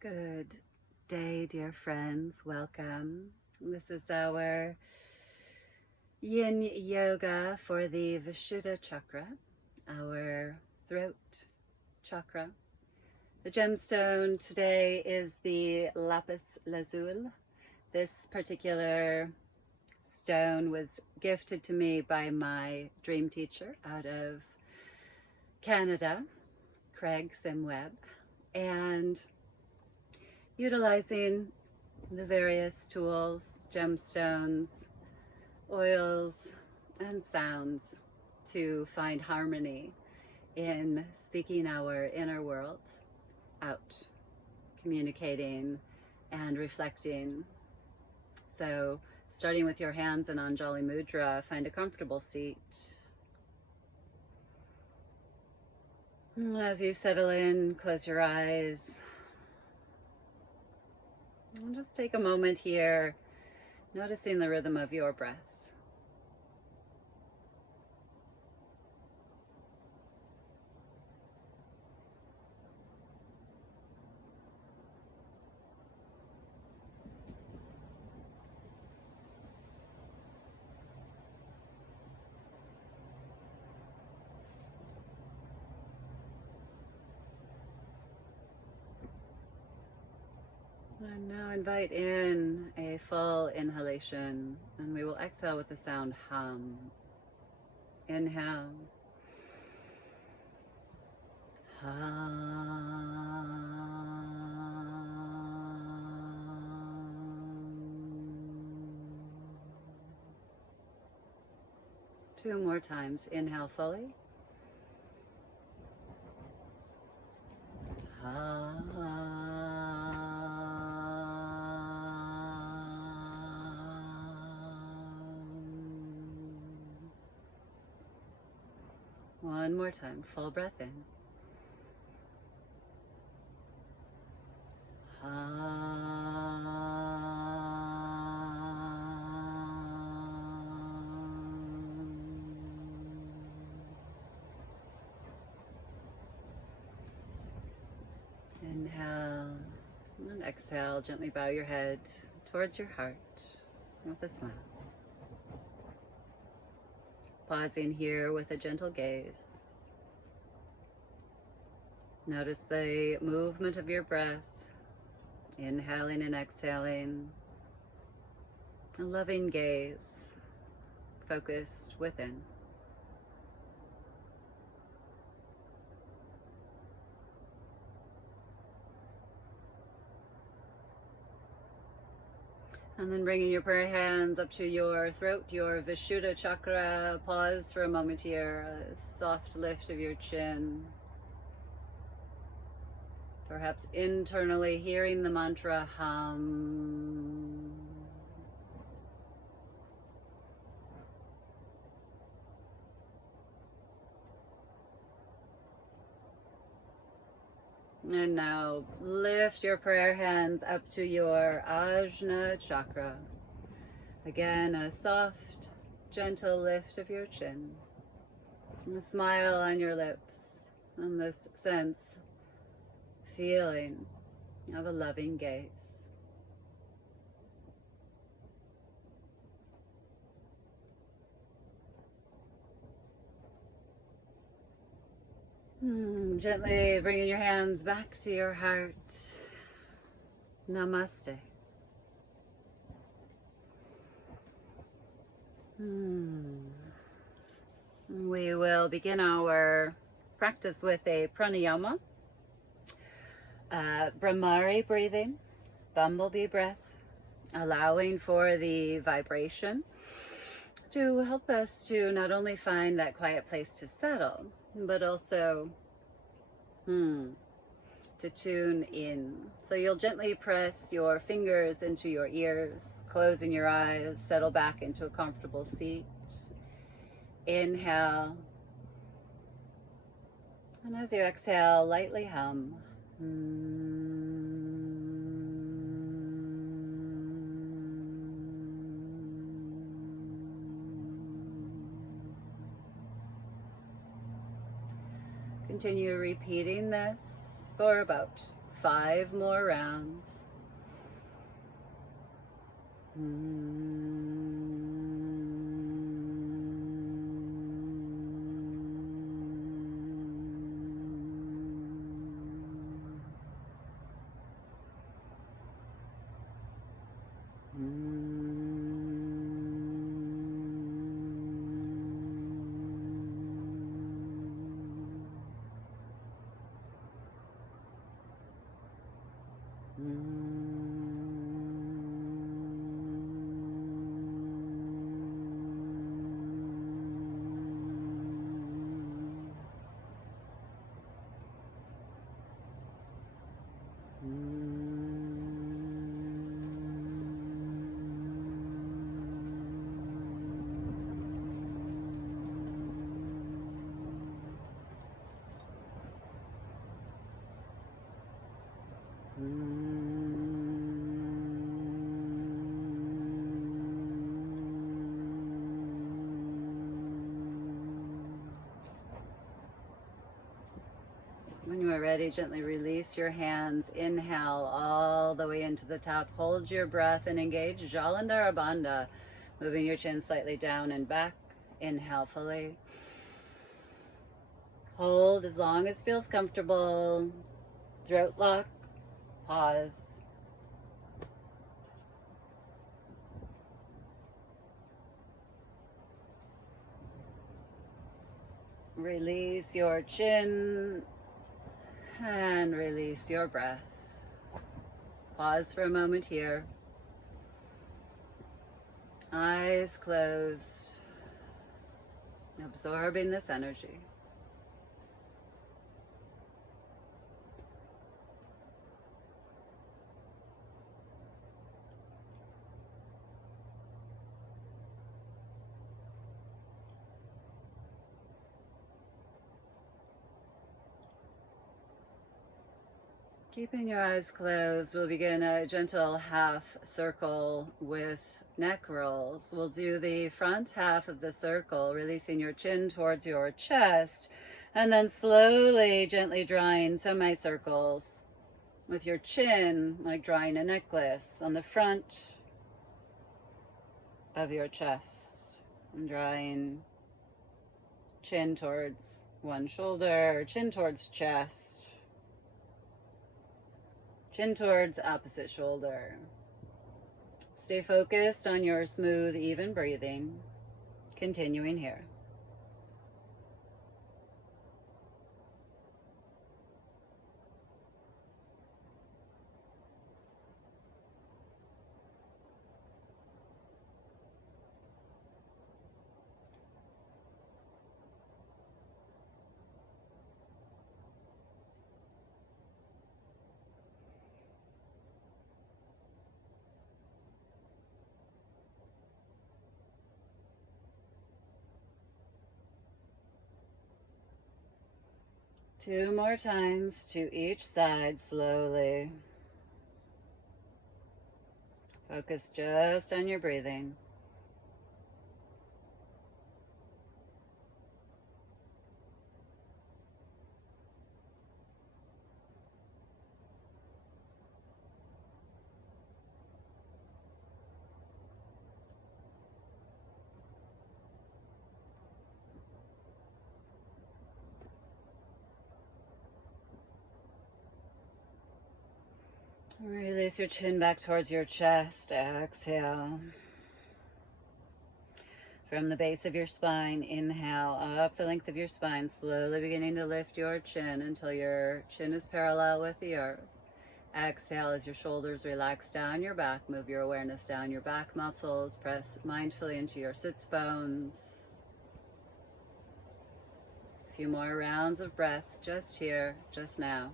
Good day, dear friends. Welcome. This is our yin yoga for the Vishuddha chakra, our throat chakra. The gemstone today is the lapis lazuli. This particular stone was gifted to me by my dream teacher out of Canada, Craig Simweb, and utilizing the various tools, gemstones, oils, and sounds to find harmony in speaking our inner world out, communicating and reflecting. So starting with your hands in Anjali Mudra, find a comfortable seat. As you settle in, close your eyes. And just take a moment here, noticing the rhythm of your breath. And now invite in a full inhalation, and we will exhale with the sound hum. Inhale. Two more times. Inhale fully. One more time, full breath in. Inhale and exhale, gently bow your head towards your heart with a smile. Pausing here with a gentle gaze. Notice the movement of your breath, inhaling and exhaling. A loving gaze, focused within. And then bringing your prayer hands up to your throat, your Vishuddha chakra. Pause for a moment here, a soft lift of your chin. Perhaps internally hearing the mantra hum. And now lift your prayer hands up to your Ajna chakra. Again, a soft, gentle lift of your chin. And a smile on your lips. And this sense, feeling of a loving gaze. Gently bringing your hands back to your heart. Namaste. We will begin our practice with a pranayama. Brahmari breathing, bumblebee breath, allowing for the vibration to help us to not only find that quiet place to settle, but also to tune in. So you'll gently press your fingers into your ears, closing your eyes, settle back into a comfortable seat. Inhale. And as you exhale, lightly hum. Continue repeating this for about 5 more rounds. When you are ready, gently release your hands. Inhale all the way into the top. Hold your breath and engage Jalandhara Bandha, moving your chin slightly down and back. Inhale fully. Hold as long as feels comfortable. Throat lock. Pause. Release your chin and release your breath. Pause for a moment here. Eyes closed. Absorbing this energy. Keeping your eyes closed, we'll begin a gentle half circle with neck rolls. We'll do the front half of the circle, releasing your chin towards your chest, and then slowly, gently drawing semicircles with your chin, like drawing a necklace on the front of your chest. And drawing chin towards one shoulder, chin towards chest. Chin towards opposite shoulder. Stay focused on your smooth, even breathing. Continuing here. Two more times to each side, slowly. Focus just on your breathing. Release your chin back towards your chest. Exhale. From the base of your spine, inhale up the length of your spine, slowly beginning to lift your chin until your chin is parallel with the earth. Exhale as your shoulders relax down your back. Move your awareness down your back muscles. Press mindfully into your sits bones. A few more rounds of breath just here, just now.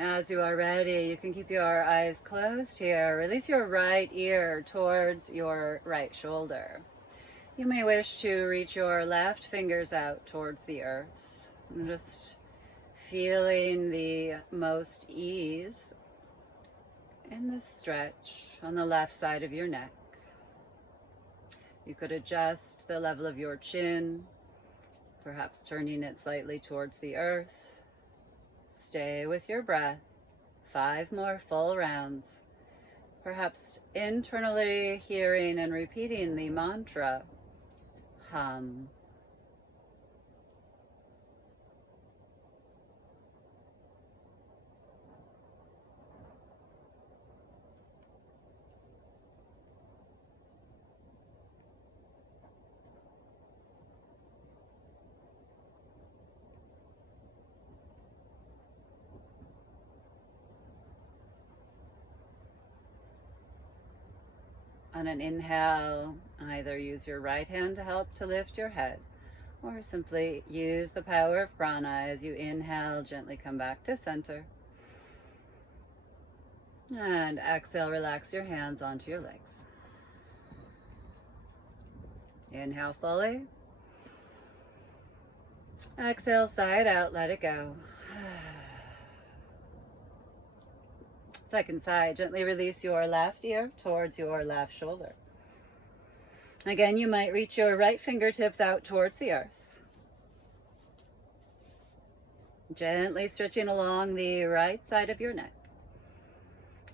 As you are ready, you can keep your eyes closed here. Release your right ear towards your right shoulder. You may wish to reach your left fingers out towards the earth. And just feeling the most ease in the stretch on the left side of your neck. You could adjust the level of your chin, perhaps turning it slightly towards the earth. Stay with your breath. 5 more full rounds. Perhaps internally hearing and repeating the mantra, hum. On an inhale, either use your right hand to help to lift your head, or simply use the power of prana as you inhale, gently come back to center. And exhale, relax your hands onto your legs. Inhale fully. Exhale, side out, let it go. Second side, gently release your left ear towards your left shoulder. Again, you might reach your right fingertips out towards the earth. Gently stretching along the right side of your neck,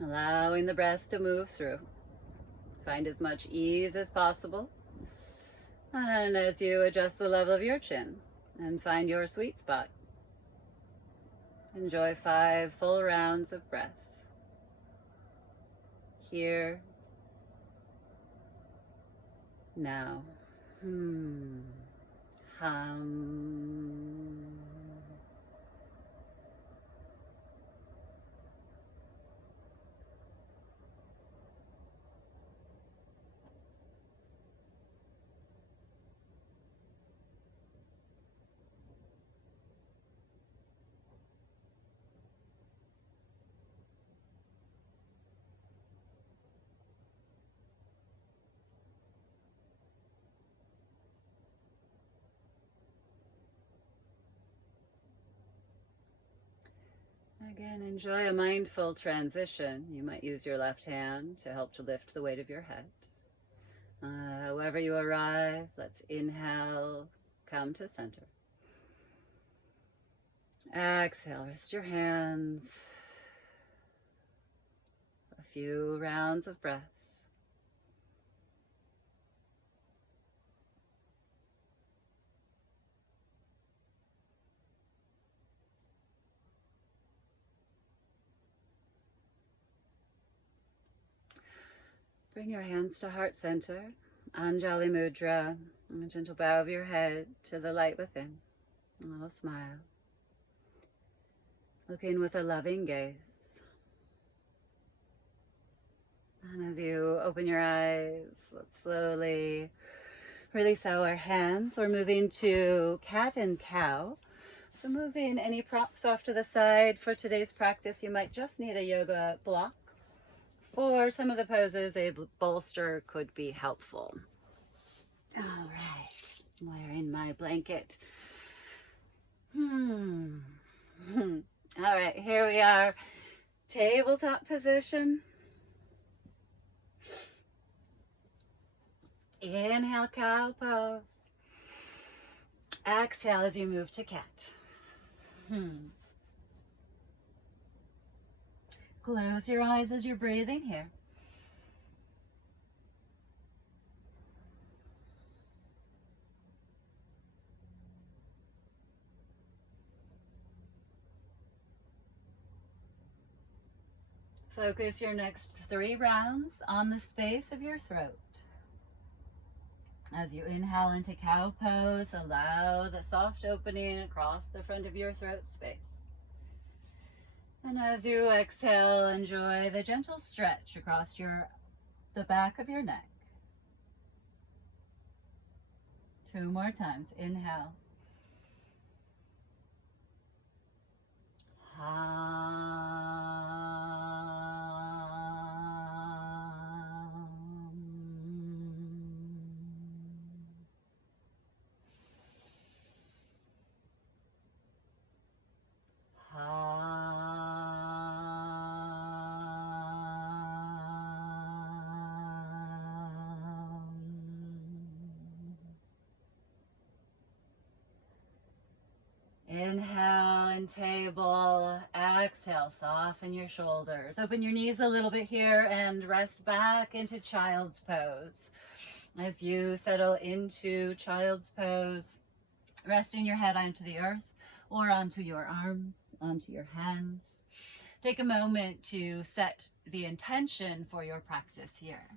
allowing the breath to move through. Find as much ease as possible. And as you adjust the level of your chin and find your sweet spot, enjoy 5 full rounds of breath. Here, now. Hum. Again, enjoy a mindful transition. You might use your left hand to help to lift the weight of your head. However you arrive, let's inhale, come to center. Exhale, rest your hands. A few rounds of breath. Bring your hands to heart center, Anjali Mudra, and a gentle bow of your head to the light within. A little smile. Looking with a loving gaze. And as you open your eyes, let's slowly release our hands. We're moving to cat and cow. So moving any props off to the side for today's practice. You might just need a yoga block. For some of the poses, a bolster could be helpful. All right, wearing my blanket. All right, here we are. Tabletop position. Inhale, cow pose. Exhale as you move to cat. Close your eyes as you're breathing here. Focus your next 3 rounds on the space of your throat. As you inhale into cow pose, allow the soft opening across the front of your throat space. And as you exhale, enjoy the gentle stretch across the back of your neck. 2 more times. Inhale. Inhale and table. Exhale, soften your shoulders. Open your knees a little bit here and rest back into child's pose. As you settle into child's pose, resting your head onto the earth or onto your arms, onto your hands. Take a moment to set the intention for your practice here.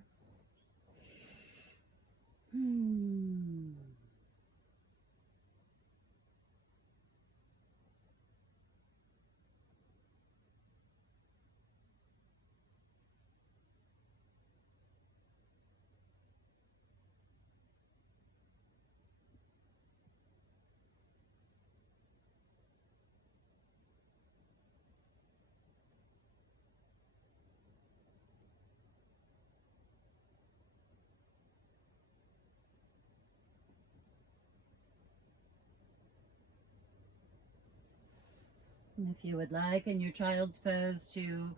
And if you would like in your child's pose to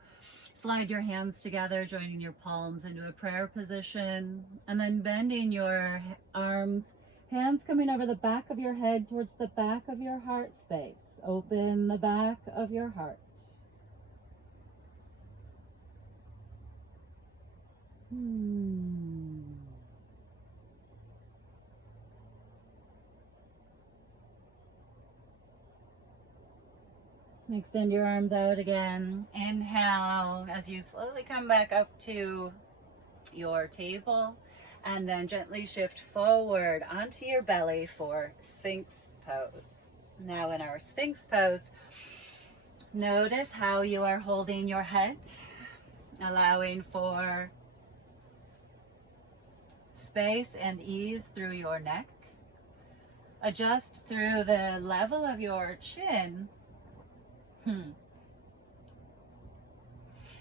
slide your hands together, joining your palms into a prayer position, and then bending your arms, hands coming over the back of your head towards the back of your heart space. Open the back of your heart. Extend your arms out again. Inhale as you slowly come back up to your table, and then gently shift forward onto your belly for Sphinx pose. Now in our Sphinx pose, notice how you are holding your head, allowing for space and ease through your neck. Adjust through the level of your chin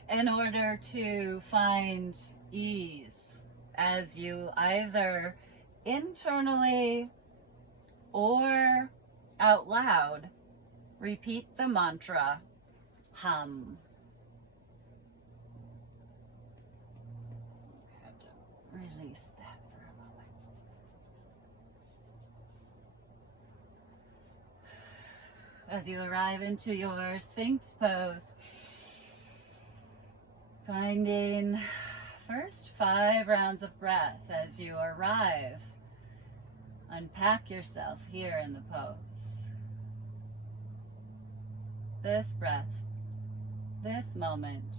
in order to find ease as you either internally or out loud repeat the mantra hum. I have to release that for a moment. As you arrive into your Sphinx pose, finding first 5 rounds of breath as you arrive. Unpack yourself here in the pose. This breath, this moment,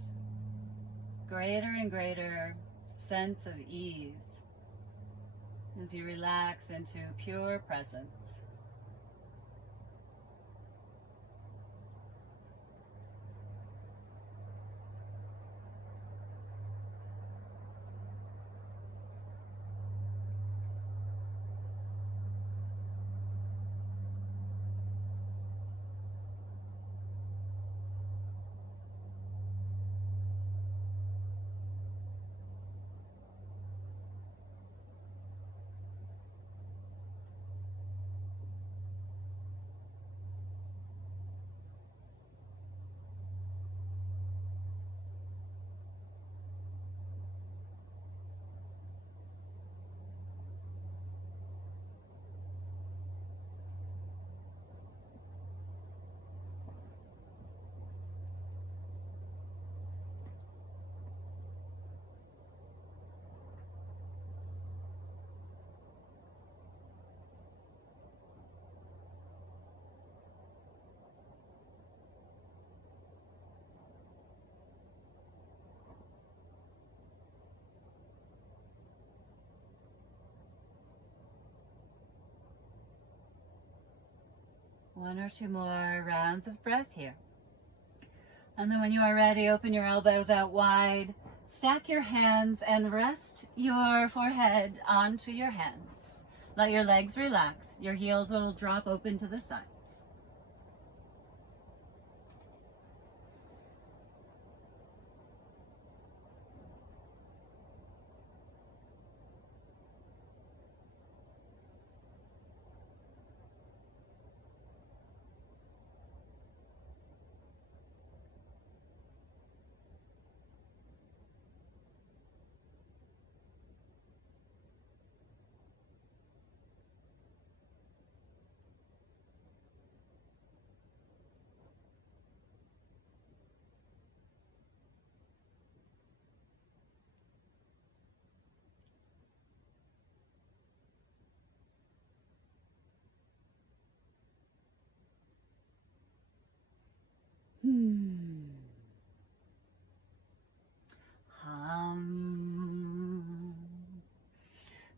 greater and greater sense of ease as you relax into pure presence. One or two more rounds of breath here. And then when you are ready, open your elbows out wide, stack your hands, and rest your forehead onto your hands. Let your legs relax. Your heels will drop open to the sides.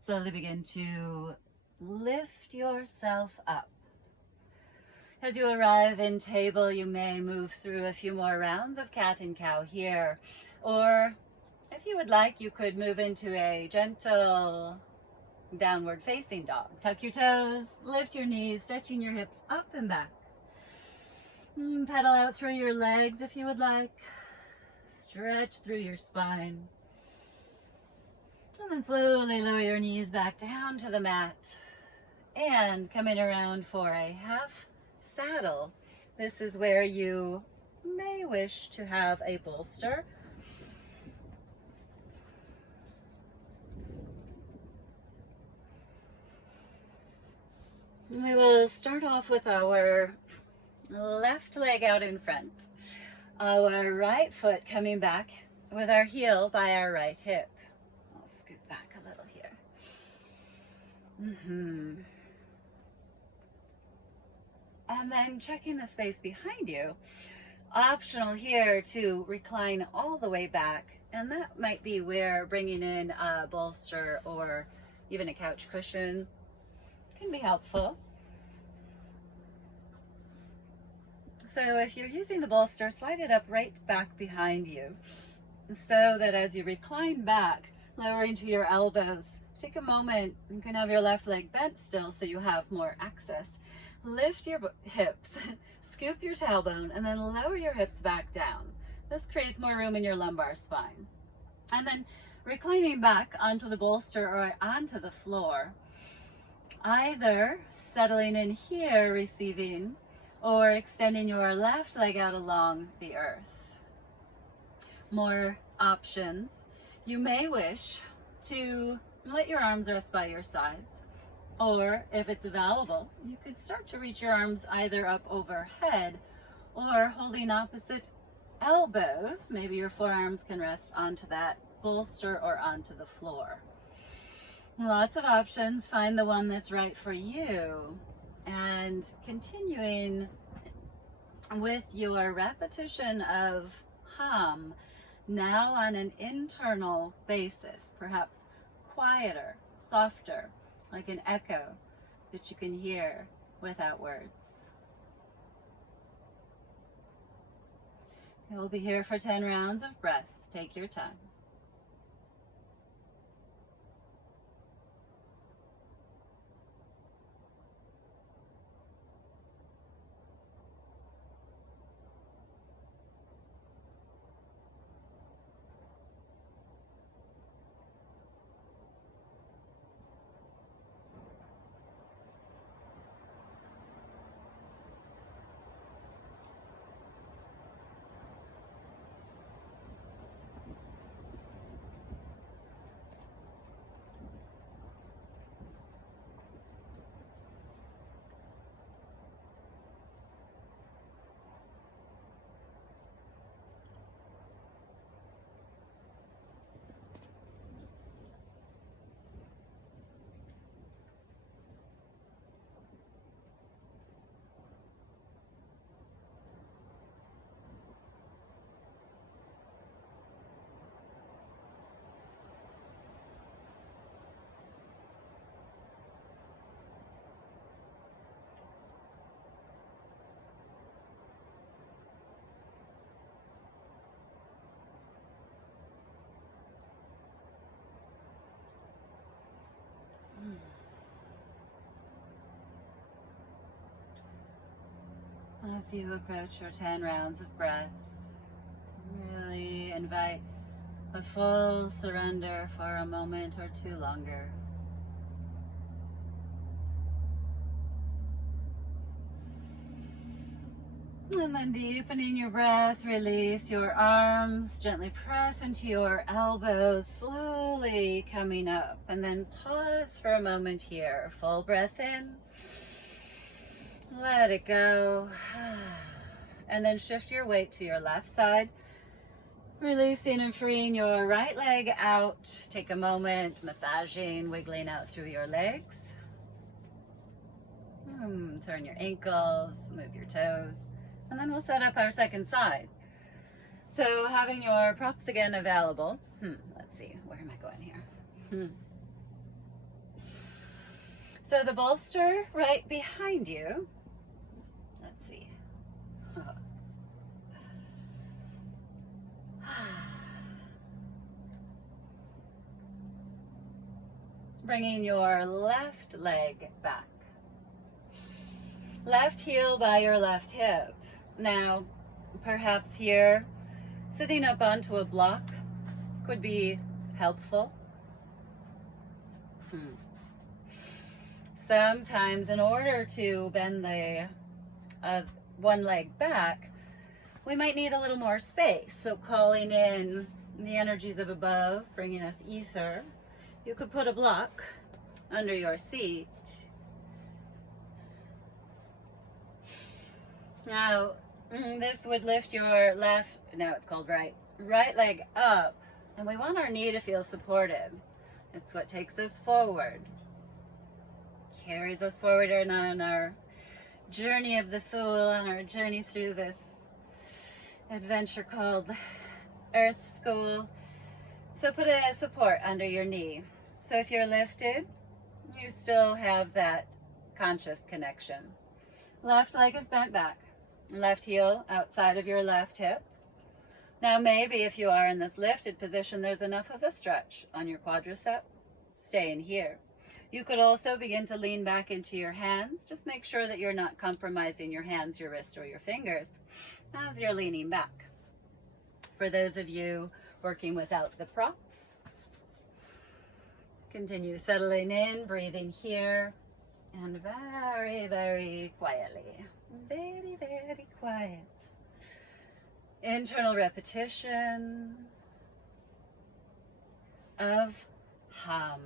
Slowly begin to lift yourself up. As you arrive in table, you may move through a few more rounds of cat and cow here. Or if you would like, you could move into a gentle downward facing dog. Tuck your toes, lift your knees, stretching your hips up and back. Pedal out through your legs if you would like. Stretch through your spine. And then slowly lower your knees back down to the mat. And coming around for a half saddle. This is where you may wish to have a bolster. We will start off with our left leg out in front. Our right foot coming back with our heel by our right hip. I'll scoot back a little here. And then checking the space behind you. Optional here to recline all the way back, and that might be where bringing in a bolster or even a couch cushion can be helpful. So if you're using the bolster, slide it up right back behind you so that as you recline back, lowering to your elbows, take a moment. You can have your left leg bent still so you have more access. Lift your hips, scoop your tailbone, and then lower your hips back down. This creates more room in your lumbar spine. And then reclining back onto the bolster or onto the floor, either settling in here, receiving, or extending your left leg out along the earth. More options. You may wish to let your arms rest by your sides. Or if it's available, you could start to reach your arms either up overhead or holding opposite elbows. Maybe your forearms can rest onto that bolster or onto the floor. Lots of options. Find the one that's right for you. And continuing with your repetition of hum, now on an internal basis, perhaps quieter, softer, like an echo that you can hear without words. You'll be here for 10 rounds of breath. Take your time. As you approach your 10 rounds of breath, really invite a full surrender for a moment or two longer. And then deepening your breath, release your arms, gently press into your elbows, slowly coming up. And then pause for a moment here. Full breath in. Let it go. And then shift your weight to your left side. Releasing and freeing your right leg out. Take a moment, massaging, wiggling out through your legs. Turn your ankles, move your toes. And then we'll set up our second side. So having your props again available. Let's see, where am I going here? So the bolster right behind you, let's see. Bringing your left leg back. Left heel by your left hip. Now, perhaps here, sitting up onto a block could be helpful. Sometimes in order to bend the one leg back, we might need a little more space. So calling in the energies of above, bringing us ether, you could put a block under your seat. Now, this would lift your left, now it's called right leg up. And we want our knee to feel supported. It's what takes us forward, carries us forward on our journey of the Fool, on our journey through this adventure called Earth School. So put a support under your knee. So if you're lifted, you still have that conscious connection. Left leg is bent back. Left heel outside of your left hip. Now maybe if you are in this lifted position, there's enough of a stretch on your quadricep. Stay in here. You could also begin to lean back into your hands. Just make sure that you're not compromising your hands, your wrist, or your fingers as you're leaning back. For those of you working without the props, continue settling in, breathing here, and very, very quietly. Very, very quiet. Internal repetition of hum.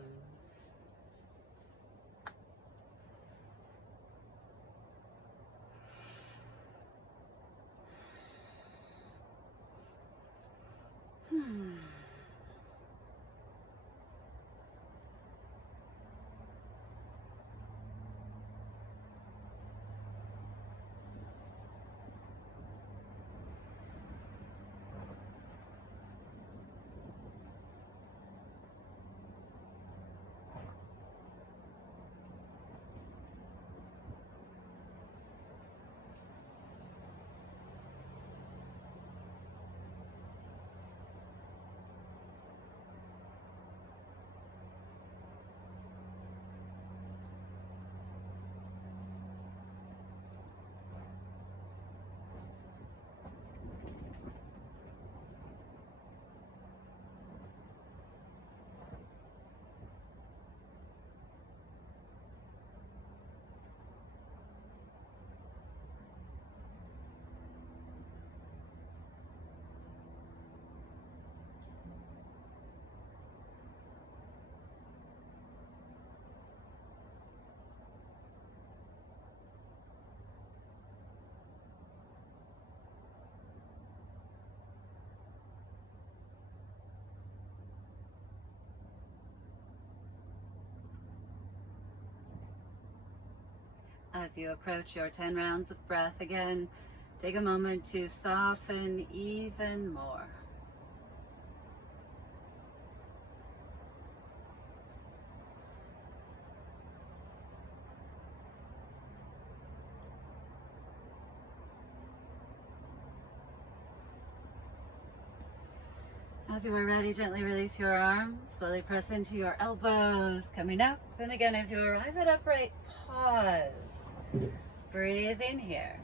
As you approach your 10 rounds of breath again, take a moment to soften even more. As you are ready, gently release your arms, slowly press into your elbows, coming up. And again, as you arrive at upright, pause. Breathe in here.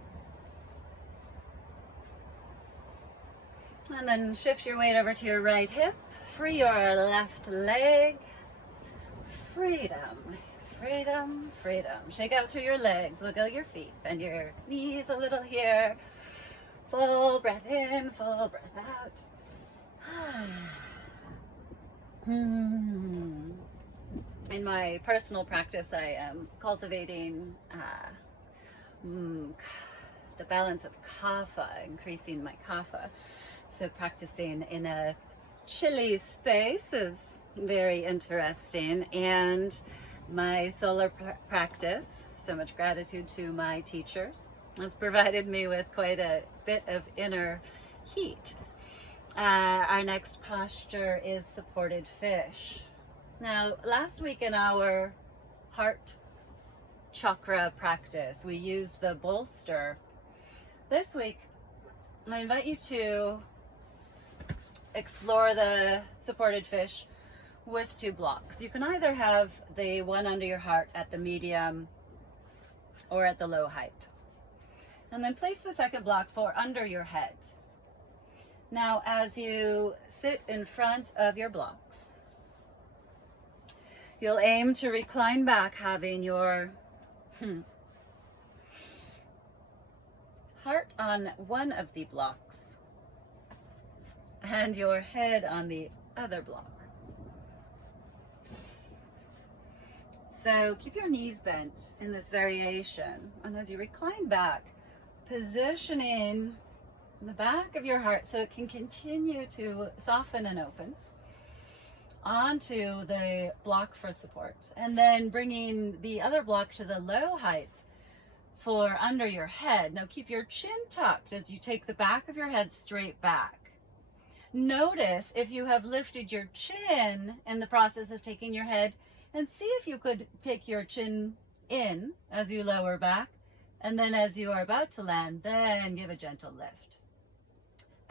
And then shift your weight over to your right hip. Free your left leg. Freedom, freedom, freedom. Shake out through your legs, wiggle your feet, bend your knees a little here. Full breath in, full breath out. In my personal practice, I am cultivating the balance of kapha, increasing my kapha. So practicing in a chilly space is very interesting. And my solar practice, so much gratitude to my teachers, has provided me with quite a bit of inner heat. Our next posture is supported fish. Now, last week in our heart chakra practice. We use the bolster. This week, I invite you to explore the supported fish with 2 blocks. You can either have the one under your heart at the medium or at the low height. And then place the second block under your head. Now, as you sit in front of your blocks, you'll aim to recline back, having your heart on one of the blocks and your head on the other block. So keep your knees bent in this variation, and as you recline back, positioning the back of your heart so it can continue to soften and open onto the block for support, and then bringing the other block to the low height for under your head. Now keep your chin tucked as you take the back of your head straight back. Notice if you have lifted your chin in the process of taking your head, and see if you could take your chin in as you lower back, and then as you are about to land, then give a gentle lift.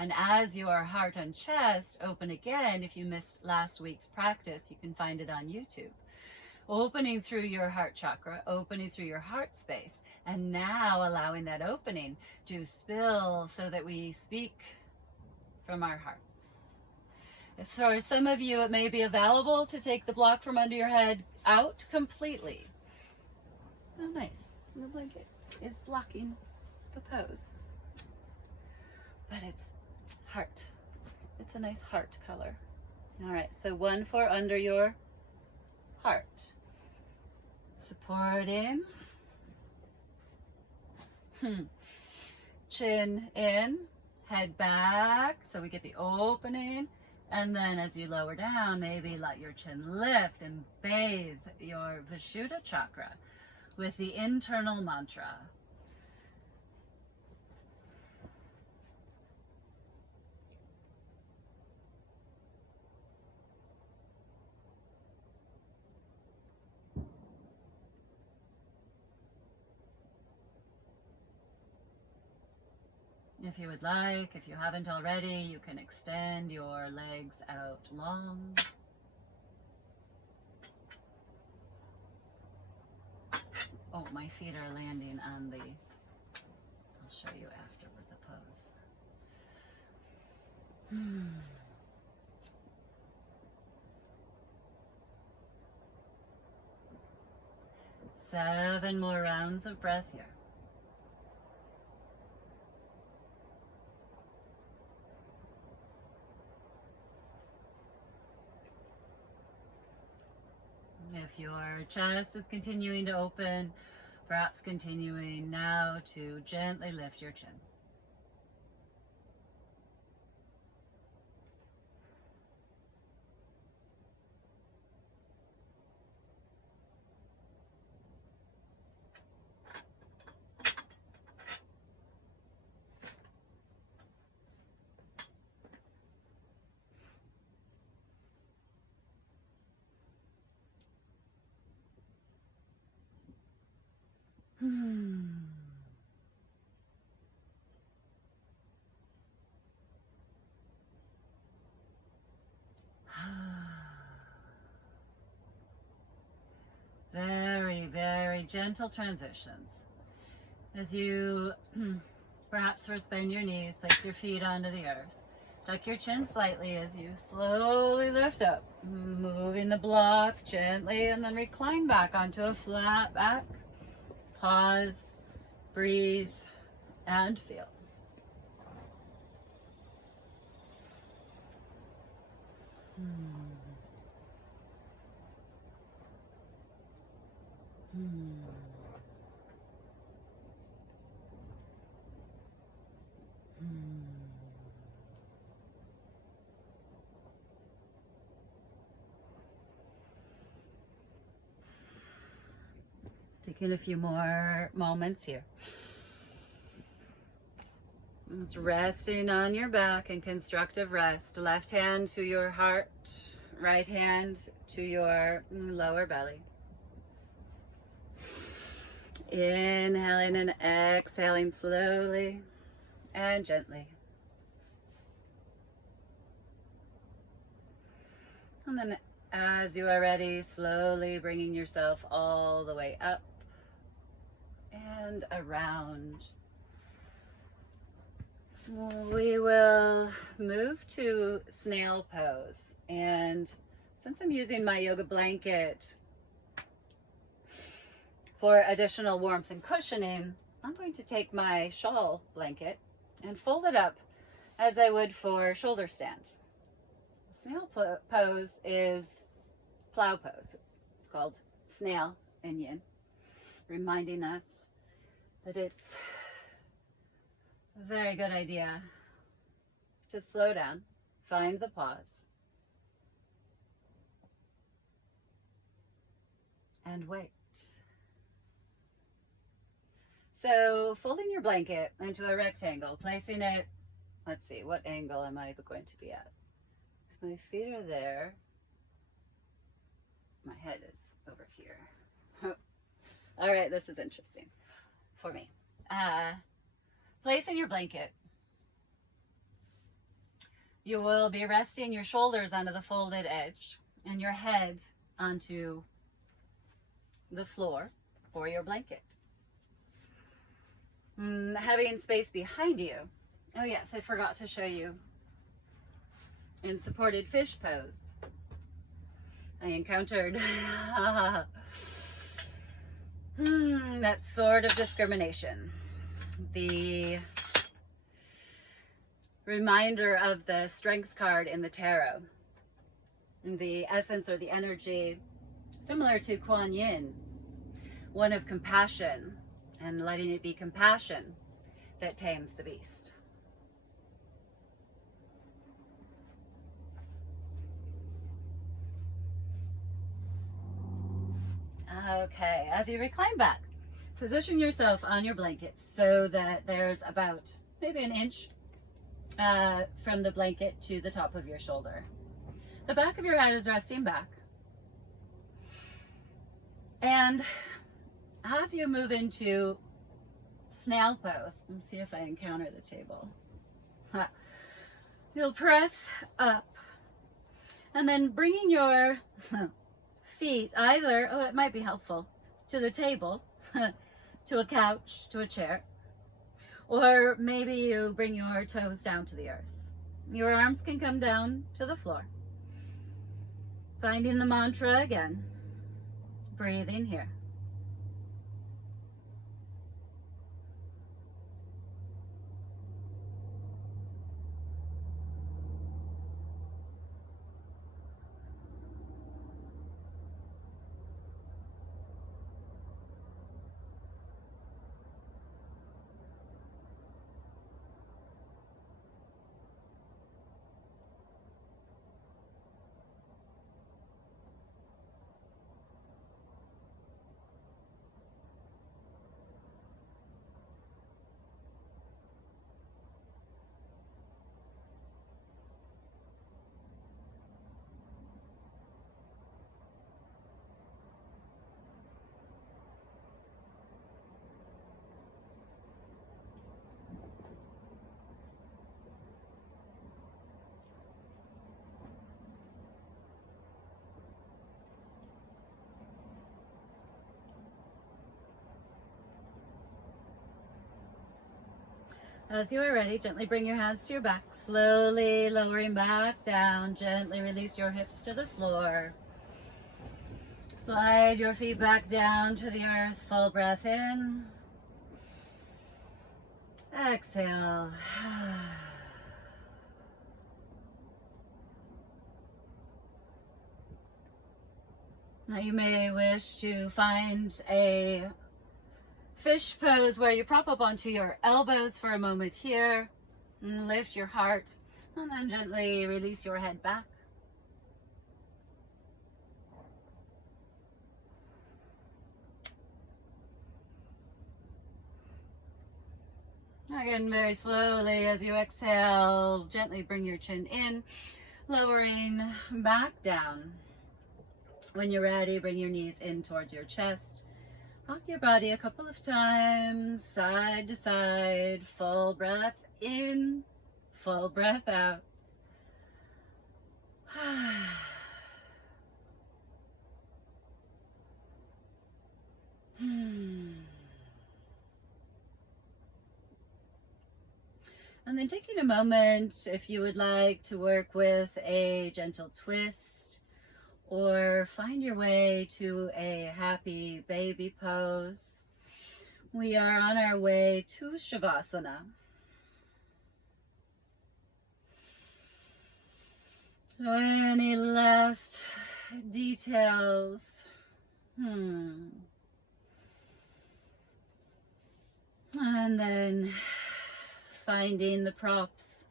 And as your heart and chest open again, if you missed last week's practice, you can find it on YouTube. Opening through your heart chakra, opening through your heart space, and now allowing that opening to spill so that we speak from our hearts. If for some of you it may be available to take the block from under your head out completely. Oh, nice. The blanket is blocking the pose. But it's heart. It's a nice heart color. All right, so 1 for under your heart. Support in. Chin in, head back, so we get the opening. And then as you lower down, maybe let your chin lift and bathe your Vishuddha chakra with the internal mantra. If you would like, if you haven't already, you can extend your legs out long. Oh, my feet are landing on the, I'll show you after with the pose. 7 more rounds of breath here. If your chest is continuing to open, perhaps continuing now to gently lift your chin. Very, very gentle transitions. As you perhaps first bend your knees, place your feet onto the earth. Tuck your chin slightly as you slowly lift up, moving the block gently, and then recline back onto a flat back. Pause, breathe, and feel. Taking a few more moments here. Just resting on your back in constructive rest. Left hand to your heart, right hand to your lower belly. Inhaling and exhaling slowly and gently. And then as you are ready, slowly bringing yourself all the way up and around. We will move to snail pose. And since I'm using my yoga blanket for additional warmth and cushioning, I'm going to take my shawl blanket and fold it up as I would for shoulder stand. Snail pose is plow pose. It's called snail in yin, reminding us that it's a very good idea to slow down, find the pause, and wait. So folding your blanket into a rectangle, placing it, let's see, what angle am I going to be at? If my feet are there, my head is over here. All right, this is interesting for me. Placing your blanket, you will be resting your shoulders onto the folded edge and your head onto the floor or your blanket. Having space behind you. Oh yes, I forgot to show you. In supported fish pose, I encountered that sort of discrimination. The reminder of the strength card in the tarot. The essence or the energy, similar to Kuan Yin, one of compassion, and letting it be compassion that tames the beast. Okay, as you recline back, position yourself on your blanket so that there's about maybe an inch from the blanket to the top of your shoulder. The back of your head is resting back. And as you move into snail pose, let's see if I encounter the table. You'll press up and then bringing your feet either, oh, it might be helpful, to the table, to a couch, to a chair, or maybe you bring your toes down to the earth. Your arms can come down to the floor. Finding the mantra again, breathing here. As you are ready, gently bring your hands to your back, slowly lowering back down. Gently release your hips to the floor. Slide your feet back down to the earth. Full breath in. Exhale. Now you may wish to find a fish pose where you prop up onto your elbows for a moment here, and lift your heart, and then gently release your head back. Again, very slowly as you exhale, gently bring your chin in, lowering back down. When you're ready, bring your knees in towards your chest. Rock your body a couple of times, side to side, full breath in, full breath out. And then taking a moment, if you would like to work with a gentle twist or find your way to a happy baby pose, we are on our way to Shavasana. So any last details? And then finding the props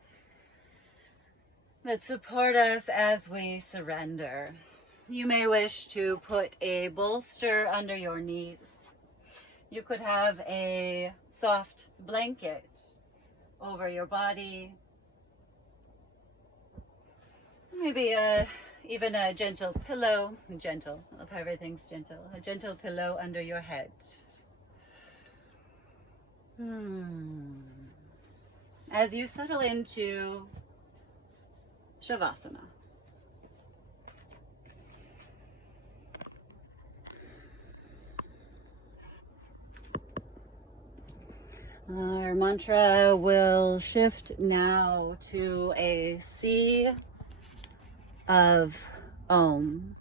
that support us as we surrender. You may wish to put a bolster under your knees. You could have a soft blanket over your body. Maybe even a gentle pillow, gentle, I love how everything's gentle, a gentle pillow under your head. As you settle into Shavasana. Our mantra will shift now to a sea of Om.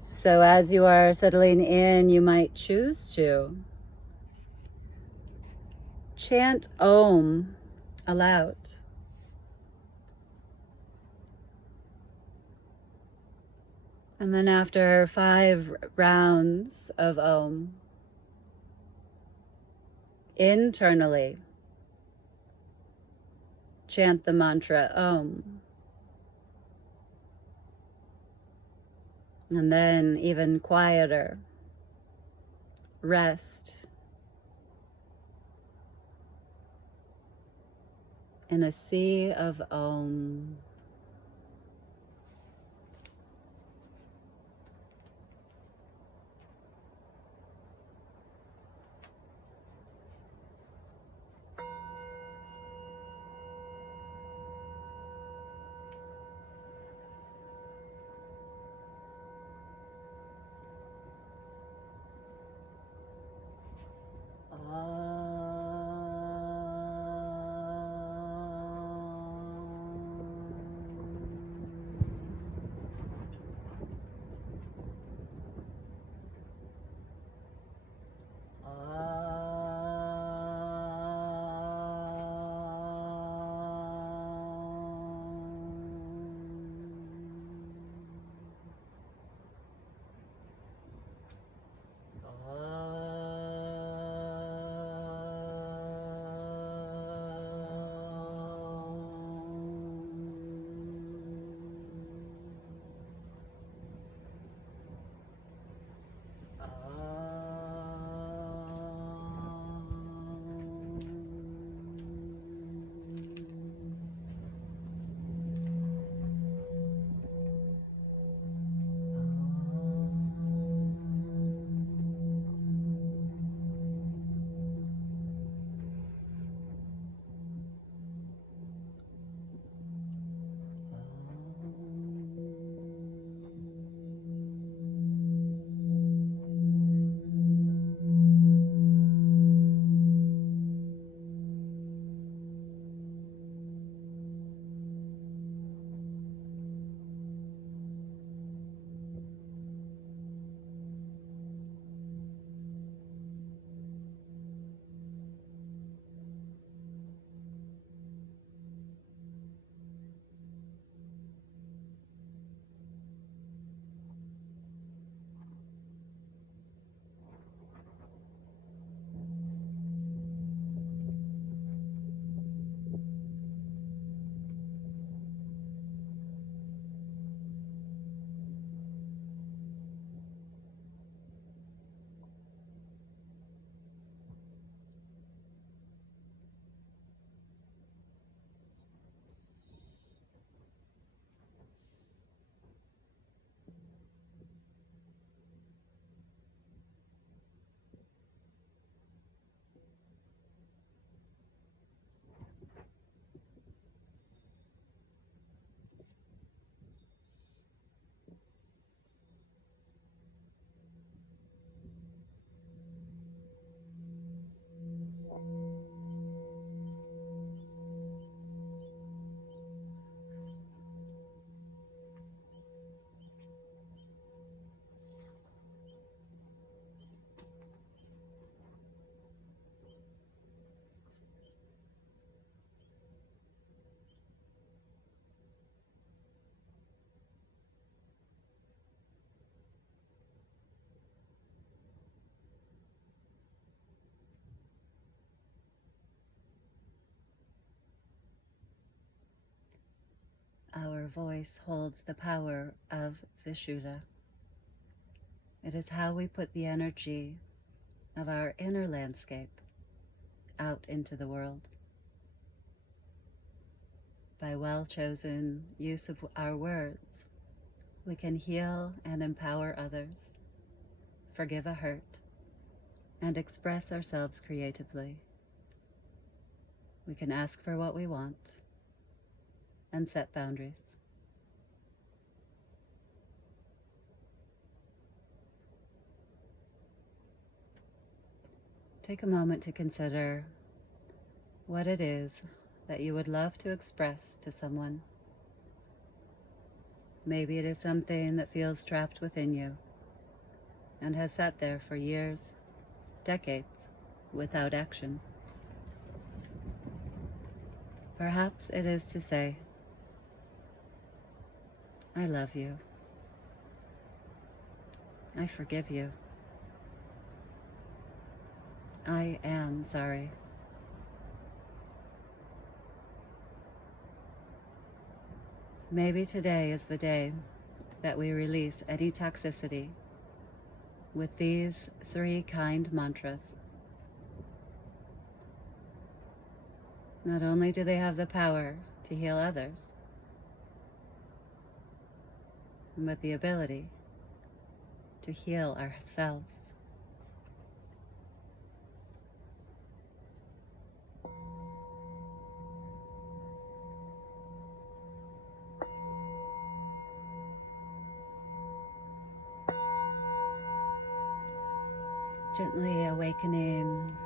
So as you are settling in, you might choose to chant Om aloud. And then after 5 rounds of Om, internally, chant the mantra Om. And then even quieter, rest in a sea of Om. our voice holds the power of Vishuddha. It is how we put the energy of our inner landscape out into the world. By well-chosen use of our words, we can heal and empower others, forgive a hurt, and express ourselves creatively. We can ask for what we want and set boundaries. Take a moment to consider what it is that you would love to express to someone. Maybe it is something that feels trapped within you and has sat there for years, decades, without action. Perhaps it is to say, I love you. I forgive you. I am sorry. Maybe today is the day that we release any toxicity with these 3 kind mantras. Not only do they have the power to heal others, but the ability to heal ourselves. Gently awakening,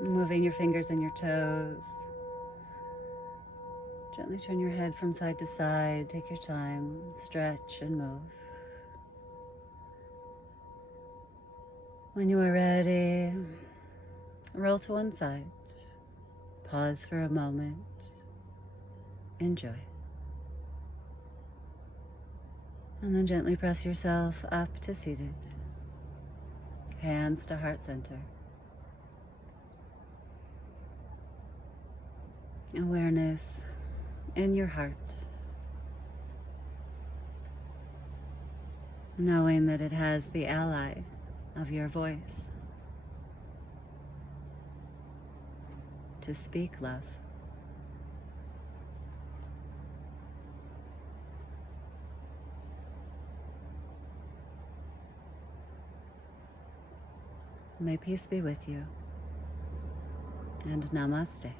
moving your fingers and your toes. Gently turn your head from side to side. Take your time, stretch and move. When you are ready, roll to one side. Pause for a moment. Enjoy. And then gently press yourself up to seated. Hands to heart center. Awareness in your heart. Knowing that it has the ally of your voice to speak love. May peace be with you, and namaste.